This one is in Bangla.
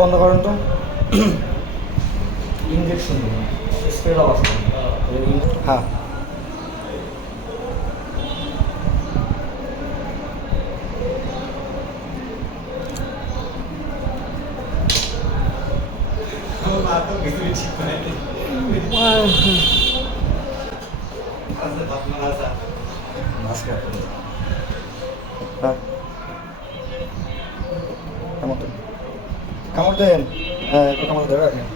বন্ধ করেন তো। ইঞ্জেকশন দেবেন, স্প্রে দেওয়া আছে। হ্যাঁ হ্যাঁ কামড় দেন, কামড় দেন। হ্যাঁ একটু কামড় ধরে রাখেন।